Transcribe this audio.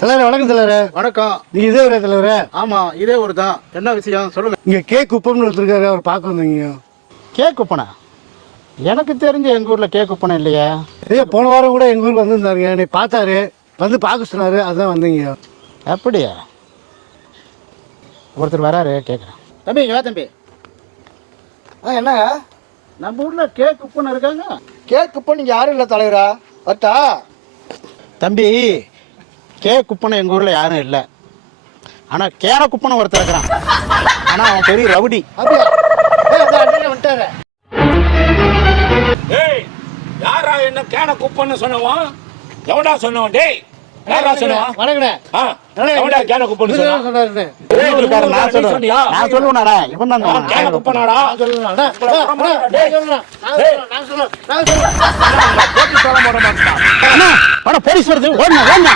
தலைவரே வணக்கம் தலைவரே. வணக்கம். நீங்க இதே ஒரு தலைவரே? ஆமா இதே ஒரு தான். என்ன விஷயம்? சொல்லுங்க. இங்க கே குப்பம்னு ஒருத்தருக்காரு அவர் பார்க்க வந்தீங்க. கேக் குப்பனை? எனக்கு தெரிஞ்ச எங்க ஊர்ல கேக் குப்பனை இல்லையே. ஐயா போன வாரம் கூட எங்க ஊருக்கு வந்திருந்தாருங்க என்னை பார்த்தாரு. வந்து பார்க்க சொன்னாரு. அதான் வந்தீங்க. அப்படியா? ஒருத்தர் வராரு கேட்குறேன் தம்பி இங்க வா தம்பி. ஆ என்னங்க நம்ம ஊர்ல கேக் குப்பனை இருக்காங்க. கேக்கு இப்போ நீங்கள் யாரும் இல்லை தலைவரா. வரட்டா? தம்பி கேக் குப்பனை எங்க ஊர்ல யாரும் இல்லை. ஆனா கேன குப்பனை ஒருத்தர் இருக்கிறான். ஆனா அவன் பெரிய ரவுடி. யாரா என்ன கேன குப்பன்னு சொன்னவன்? எவன்டா சொன்னவன்? டேய் யாரா சொன்னவன்? வணக்கண்ணே. ஆ எவன்டா கேன குப்பன்னு இருக்காரு, நான் சொல்லுவேன் சொன்னியா? நான் சொல்லுவேன்டா இவன் தான் கேன குப்பனாடா. அண்ணா, அண்ணா, போலீஸ் வருது. ஓடுங்க ஓடுங்க